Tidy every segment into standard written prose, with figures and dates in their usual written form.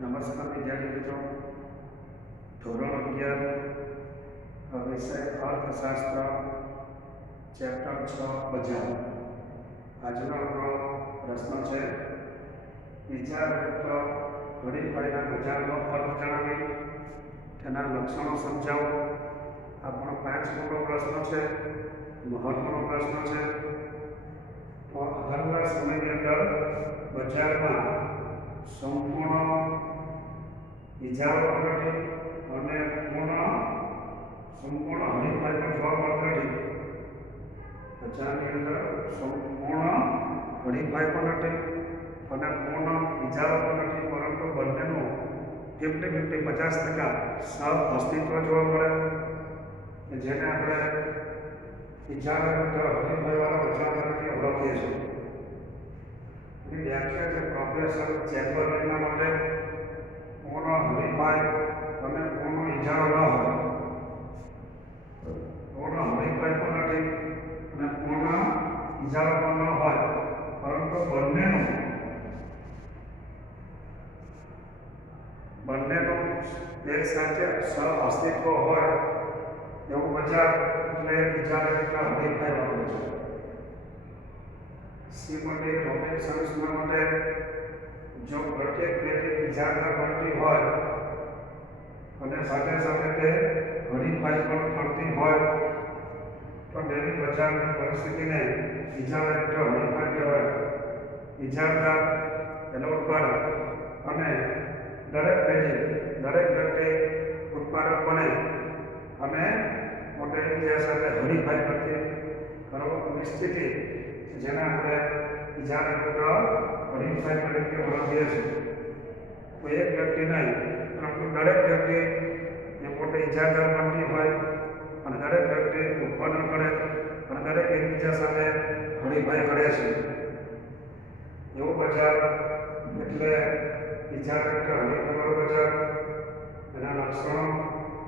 નમસ્કાર વિદ્યાર્થી મિત્રો, ધોરણ 11 વિષય અર્થશાસ્ત્ર, ચેપ્ટર 6 બજાર. આજનો આપણો પ્રશ્ન છે વિચારયુક્ત હરીફાઈના બજારનો અર્થ જણાવી તેના લક્ષણો સમજાવો. આપણો 5 નંબરનો પ્રશ્ન છે, મહત્વનો પ્રશ્ન છે. તો હાલના સમયની અંદર બજારમાં સંપૂર્ણ ઇજારો નથી અને સંપૂર્ણ હરીફાઈ પણ જોવા મળતી નથી. બજારની અંદર સંપૂર્ણ હરીફાઈ પણ નથી અને પૂર્ણ ઇજારો પણ નથી, પરંતુ બંનેનું 50-50 50% સહ અસ્તિત્વ જોવા મળે, જેને આપણે ઇજારો હરીફાઈવાળા બજાર તરીકે ઓળખીએ છીએ. વ્યાખ્યા છે પ્રોફેસર ચેમ્બરલેનના માટે પૂર્ણ હરીફાઈ અને પૂર્ણ ઇજારો ન હોય. પૂર્ણ હરીફાઈ પણ નથી અને પૂર્ણ ઇજારો પણ ન હોય, પરંતુ બંનેનું એક સાથે સહ અસ્તિત્વ હોય એવું બજાર એટલે ઇજારો એટલે હરીફાઈ વાળું છે. શ્રીમતી રોબિન્સન્સના માટે જો પ્રત્યેક વ્યક્તિ ઇજારા કરતી હોય અને સાથે સાથે તે હરીફાઈ પણ કરતી હોય તો તેની બજારની પરિસ્થિતિને ઇજારયુક્ત હરીફાઈ કહેવાય. ઇજારદાર એનો ઉત્પાદક અને દરેક વ્યક્તિ ઉત્પાદક બને અને મોટે એકબીજા સાથે હરીફાઈ કરતી કરવાની સ્થિતિ, જેને આપણે ઇજારયુક્ત હરીફાઈ તરીકે ઓળખીએ છીએ. કોઈ એક વ્યક્તિ નહીં, પરંતુ દરેક વ્યક્તિ એ પોતે ઇજારદાર બનતી હોય અને દરેક વ્યક્તિ ઉત્પાદન કરે અને દરેક એકબીજા સાથે હરીફાઈ કરે છે. એવું બજાર એટલે ઇજારયુક્ત હરીફાઈવાળું બજાર. એના લક્ષણો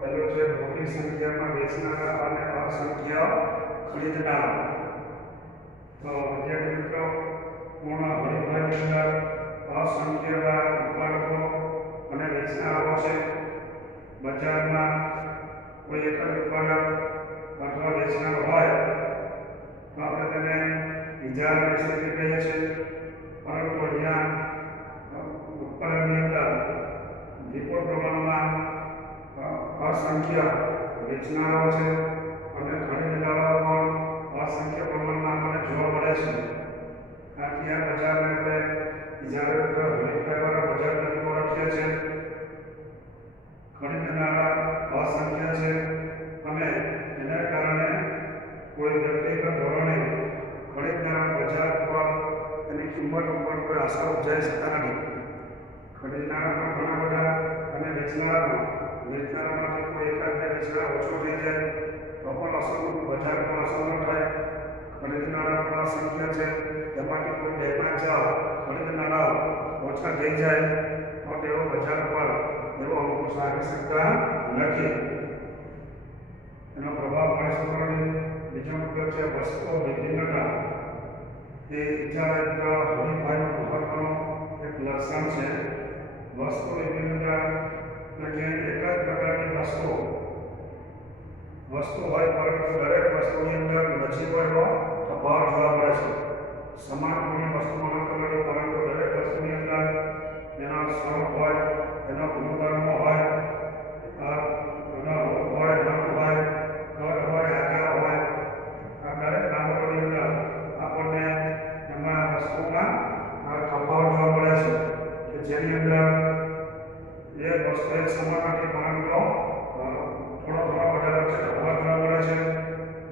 પહેલું છે મોટી સંખ્યામાં વેચનારા અને અસંખ્ય ખરીદનારા. તો વિદ્યાર્થી મિત્રો, પૂર્ણ હરીફાઈની અંદર અસંખ્ય ઉત્પાદકો અને વેચનારાઓ છે. બજારમાં કોઈ એક જ ઉત્પાદક અથવા વેચનાર હોય તો આપણે તેને ઇજારાની સ્થિતિ કહીએ છીએ, પરંતુ અહીંયા ઉત્પાદનની અંદર વિપુલ પ્રમાણમાં અસંખ્ય વેચનારાઓ છે અને ખરીદનારાઓ પણ અસંખ્ય પ્રમાણમાં આપણને જોવા મળે છે. આથી આ બજારને આપણે ઇજારયુક્ત હરીફાઈવાળા બજાર તરીકે ઓળખીએ છીએ. ખરીદનારા અસંખ્ય છે અને એના કારણે કોઈ વ્યક્તિગત ધોરણે ખરીદનારા બજાર પર એની કિંમત ઉપર કોઈ અસર ઉપજાવી શકતા નથી. ખરીદનારા પણ ઘણા બધા અને વેચનારામાંથી કોઈ એકાદ બે વેચનારા ઓછો થઈ જાય તો પણ બજાર પર અસર ન થાય. ખરીદનારા પણ અસંખ્ય છે, એમાંથી કોઈ 2-5 ખરીદનારા ઓછા થઈ જાય તો તેઓ બજાર પર એવો અંકુશ આવી શકતા નથી. એનો પ્રભાવ પડી શકતો નથી. બીજો મુદ્દો છે વસ્તુઓ વિભિન્નતા. એ ઇજારયુક્ત હરીફાઈનું મહત્વનું એક લક્ષણ છે. વસ્તુ વિભિન્નતા એટલે કે એક જ પ્રકારની વસ્તુ હોય પરંતુ દરેક વસ્તુની અંદર નજીવો એવો તફાવત જોવા મળે છે. સમાન ગુણની વસ્તુમાં ન મળે, પરંતુ દરેક વસ્તુની અંદર એના સ્વરૂપ હોય, એના ગુણધર્મો હોય, એના રૂપ હોય, રંગ હોય, કદ હોય, આકાર હોય, આ દરેક બાબતોની અંદર આપણને એમાં વસ્તુમાં તફાવત જોવા મળે છે કે જેની અંદર એ વસ્તુ એક સમાન નથી, પરંતુ થોડો બધા વચ્ચે તફાવત જોવા મળે છે.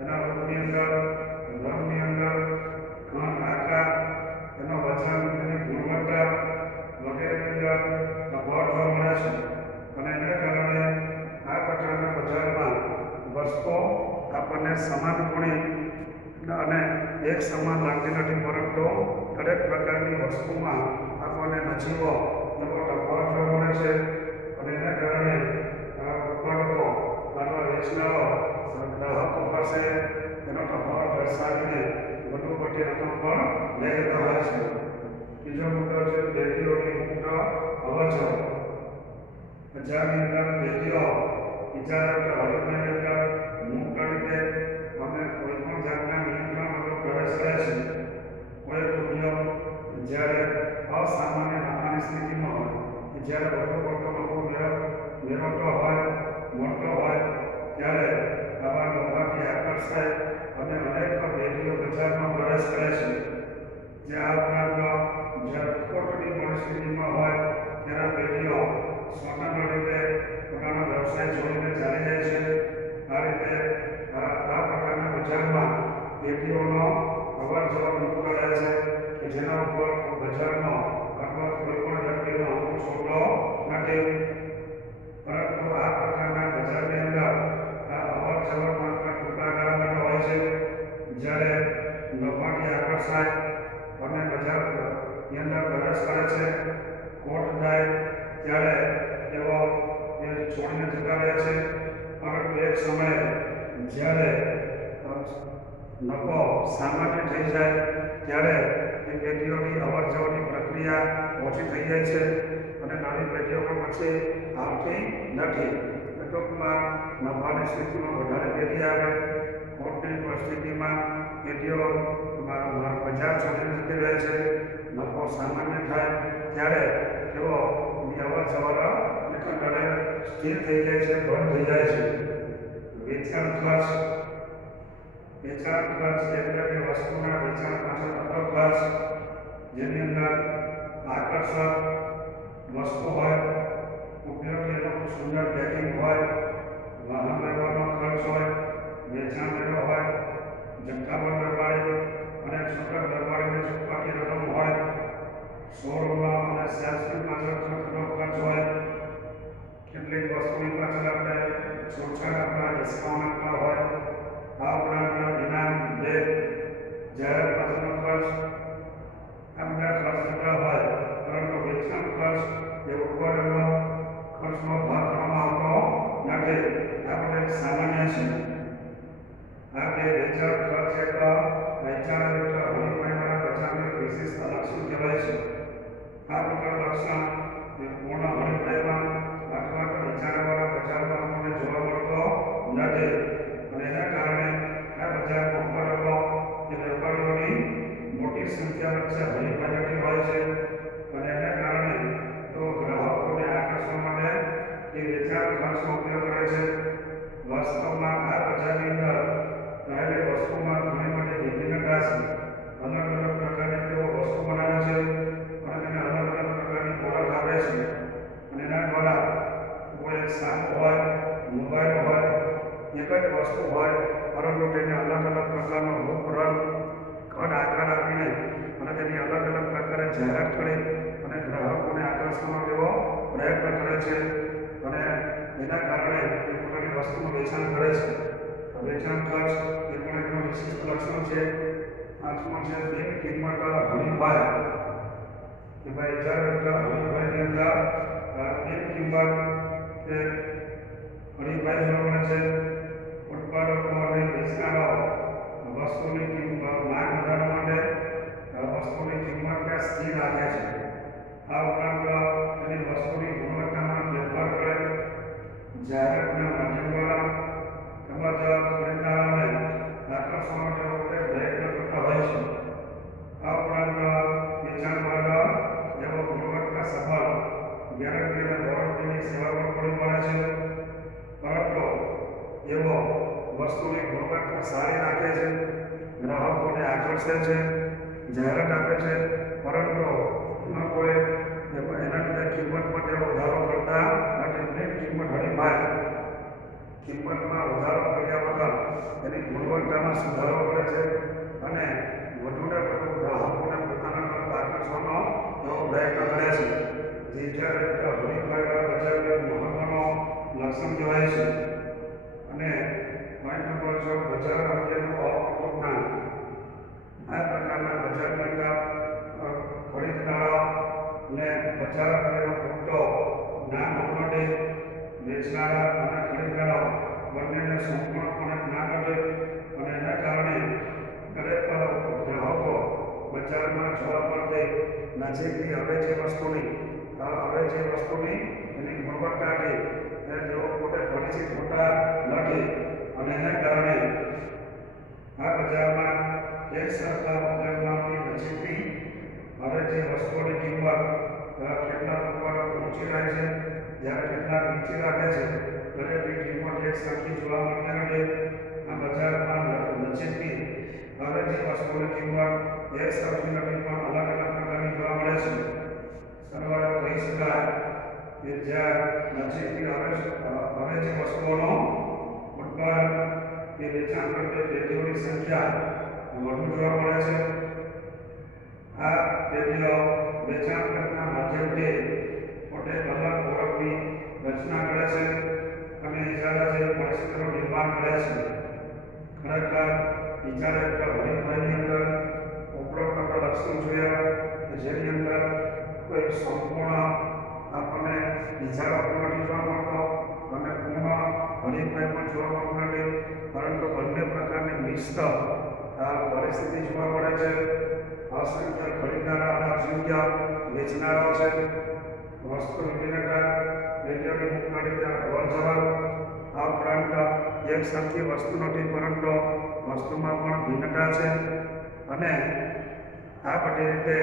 એના રૂપની અંદર, રંગની અંદર, આકાર, એનો વજન, એની ગુણવત્તા વગેરેની અંદર તફાવત જોવા મળે છે. અને એના કારણે આ પ્રકારના બજારમાં વસ્તુઓ આપણને સમાન ગુણી અને એક સમાન લાગતી નથી, પરંતુ દરેક પ્રકારની વસ્તુમાં આપણને નજીવો એવો તફાવત જોવા મળે છે. અને એના કારણે ઉત્પાદકો અથવા વેચનારો ગ્રાહકો પાસે એનો તફાવત દર્શાવીને વધુ પડતી રકમ પણ લઈ લેતા હોય છે. ત્રીજો મુદ્દો છે વ્યક્તિઓની મુક્ત અવરજવર. બજારની અંદર પેઢીઓ વિચારો હળીફાઈની અંદર મુક્ત રીતે અને કોઈ પણ જાતના નિયંત્રણ વગર પ્રવેશ કરે છે. કોઈ ઉદ્યોગ જ્યારે અસામાન્ય નફાની સ્થિતિમાં હોય કે જ્યારે વધુ પડતો નફો મેળવતો હોય મળતો હોય ત્યારે આવા નફાથી આકર્ષાય અને અનેક પેઢીઓ બજારમાં પ્રવેશ કરે છે. જે આ ઉપરાંત જ્યારે ખોટની પરિસ્થિતિમાં હોય ત્યારે પેઢીઓ સ્વતંત્ર રીતે પોતાનો વ્યવસાય છોડીને ચાલી જાય છે. આ રીતે આ પ્રકારના બજારમાં પેઢીઓનો અવર જવર મુક્ત રહે છે કે જેના ઉપર બજારનો અથવા કોઈ પણ વ્યક્તિનો અંકુશ હોતો નથી. પરંતુ આ પ્રકારના બજારની અંદર આ અવર જવર માત્ર ટૂંકા ગાળા માટે હોય છે. જ્યારે નફાથી આકર્ષાય અને બજારની અંદર પ્રવેશ કરે છે, ખોટ થાય ત્યારે તેઓ છોડીને જતા રહે છે. પરંતુ એક સમયે જ્યારે નફો સામાન્ય થઈ જાય ત્યારે એ પેઢીઓની અવર જવરની પ્રક્રિયા ઓછી થઈ જાય છે અને નવી પેઢીઓ પણ પછી આવતી નથી. ટૂંકમાં નફાની સ્થિતિમાં વધારે પેઢી આવે, ખોટની પરિસ્થિતિમાં પેઢીઓ બજાર છોડીને જતી રહે છે. નફો સામાન્ય થાય ત્યારે તેઓની અવર જવર એકંદરે સ્થિર થઈ જાય છે, બંધ થઈ જાય છે. વેચાણ ખર્ચ એટલે કે વસ્તુના વેચાણ પાછળ થતો ખર્ચ, જેની અંદર આકર્ષક વસ્તુ હોય, ઉપયોગી એનું સુંદર પેકિંગ હોય, વાહન વ્યવહારનો ખર્ચ હોય, વેચાણ વેરો હોય, જથ્થાબંધ વેપારી અને છૂટક વેપારીને ચૂકવાતી રકમ હોય, શોરૂમમાં અને સેલ્સની પાછળ થતો ખર્ચ હોય, કેટલીક વસ્તુની પાછળ આપણે છૂટછાટ આપવા ડિસ્કાઉન્ટ આપવા હોય, આ ઉપરાંત ઇનામ ભેટ જાહેરાત પાછળનો ખર્ચ, આ બધા ખર્ચ થતા હોય. પરંતુ વેચાણ ખર્ચ એ ઉત્પાદનનો ખર્ચનો ભાગ ગણવામાં આવતો નથી. આ બધે સામાન્ય છે. આ બે વેચાણ ખર્ચ એક વેચાણ હરીફાઈવાળા બજારની વિશિષ્ટ લક્ષણ કહેવાય છે. આ પ્રકારનું લક્ષણ પૂર્ણ હરીફાઈમાં અથવા તો વેચાણવાળા બજારમાં આપણને જોવા મળતો નથી. અને એના કારણે આ બજારમાં ઉત્પાદકો કે વેપારીઓની મોટી સંખ્યા વચ્ચે હરીફાઈ થતી હોય છે. અને એના કારણે તેઓ ગ્રાહકોને આકર્ષવા માટે એ વેચાણ ખર્ચનો ઉપયોગ કરે છે. વાસ્તવમાં આ બજારની અંદર રહેલી વસ્તુમાં ઘણી બધી વિભિન્નતા છે. અલગ અલગ પ્રકારની તેઓ વસ્તુ બનાવે છે અને તેને અલગ અલગ પ્રકારની ઓળખ આપે છે. અને એના દ્વારા કોઈ એક સાબુ હોય, મોબાઈલ હોય, એક જ વસ્તુ હોય, પરંતુ તેને અલગ અલગ પ્રકારનો રૂપ, રંગ, કદ, આકાર આપીને અને તેની અલગ અલગ પ્રકારે જાહેરાત કરી અને ગ્રાહકોને આકર્ષવાનો તેઓ પ્રયત્ન કરે છે. અને એના કારણે તે પોતાની વસ્તુનું વેચાણ કરે છે. વેચાણ ખર્ચ એ પણ એનું વિશિષ્ટ લક્ષણ છે. પાંચમો છે બિન કિંમત હરીફાઈ. કે ભાઈ જ્યારે હરીફાઈની અંદર બિન કિંમત કે હરીફાઈ જોવા મળે છે. ઉત્પાદકો અને વેચનારાઓ વસ્તુની માંગ વધારવા માટે વસ્તુની કિંમતને સ્થિર રાખે છે. આ ઉપરાંત તેની વસ્તુની ગુણવત્તામાં ફેરફાર કરે, જાહેરાતના માધ્યમ દ્વારા તેમજ ખરીદદારોને આકર્ષવા માટે પોતે પ્રયત્ન કરતા હોય છે. આ ઉપરાંત વેચાણ બાદ એવો ગુણવત્તા સફળ ગેરંટી અને વોરંટીની સેવા પણ પૂરી પાડે છે. પરંતુ એવો વસ્તુની ગુણવત્તા સારી રાખે છે, ગ્રાહકોને આકર્ષે છે, જાહેરાત આપે છે, પરંતુ કોઈ એના લીધે કિંમતમાં તેઓ વધારો કરતા નથી. બિન કિંમત હરીફાઈ કિંમતમાં વધારો કર્યા વગર એની ગુણવત્તામાં સુધારો કરે છે અને વધુને વધુ ગ્રાહકોને પોતાના તરફ આકર્ષવાનો તેઓ પ્રયત્ન કરે છે. જે જ્યારે હરીફાઈવાળા બજારનું મહત્વનો લક્ષણ કહેવાય છે. અને પોઈન્ટ નંબર 6 બજાર અંગેનું અપૂરતું જ્ઞાન. આ પ્રકારના બજારની અંદર ખરીદનારાઓને બજાર અંગેનો પૂરતો જ્ઞાન હોવાથી વેચનારા અને ખરીદનારાઓ બંનેને સંપૂર્ણપણે જ્ઞાન નથી. અને એના કારણે દરેક ગ્રાહકો બજારમાં જોવા મળતી નજીકની અવેજી વસ્તુની એની ગુણવત્તાથી તેઓ પોતે પરિચિત હોતા નથી અને એને કારણે આ બજારમાં એક સરખા ઉપયોગમાં નજીકથી હવે જે વસ્તુઓની કિંમત કેટલાક ઉપર ઊંચી રહે છે જ્યારે કેટલાક નીચી રાખે છે દરેકની કિંમત એક સરખી જોવા મળતી નથી. આ બજારમાં નજીકથી હવે જે વસ્તુઓની કિંમત એક સરખી નથી પણ અલગ અલગ પ્રકારની જોવા મળે છે. સરવાળે કહી શકાય કે જ્યાં નજીકથી હવે જે વસ્તુઓનો ઉત્પાદન કે વેચાણ કરતી પેઢીઓની સંખ્યા વધુ જોવા મળે છે. આ પેઢીઓ વેચાણ કરતા માધ્યમથી પોતે અલગ ઓળખની રચના કરે છે અને ઇજારા જેવી પરિસ્થિતિનું નિર્માણ કરે છે. ખરેખર ઇજારા એક હરીફાઈની અંદર ઉપરોક્ત લક્ષણ જોયા જેની અંદર કોઈ સંપૂર્ણ આપણને ઇજારો પણ નથી જોવા મળતો અને પૂર્ણ હરીફાઈ પણ જોવા મળતું નથી, પરંતુ બંને પ્રકારની મિશ્ર પરિસ્થિતિ જોવા મળે છે. અસંખ્ય ખરીદનારા અને અસંખ્ય વેચનારાઓ છે. વસ્તુ વિવિધતા પેઢીઓની મુખ્ય રીતે અવરજવર આ ઉપરાંત એક સરખી વસ્તુ નથી પરંતુ વસ્તુમાં પણ ભિન્નતા છે અને આ બધી રીતે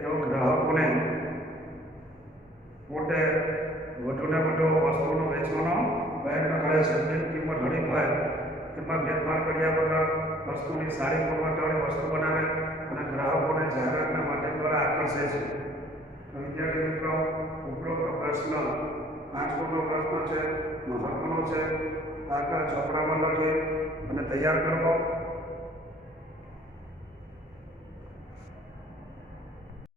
તેઓ ગ્રાહકોને પોતે વધુને વધુ વસ્તુનો વેચવાનો પ્રયત્ન કરે છે. બિન કિંમત હરીફાઈ એમાં ભેદભાવ કર્યા વગર વસ્તુની સારી ગુણવત્તાવાળી વસ્તુ બનાવે અને ગ્રાહકોને જાહેરાતના માધ્યમ દ્વારા આકર્ષે છે. વિદ્યાર્થી મિત્રો, ઉપરોક્ત પ્રશ્ન 5 ગુણનો પ્રશ્ન છે, મહત્વનો છે. આખા ચોપડામાં લખી અને તૈયાર કરવો.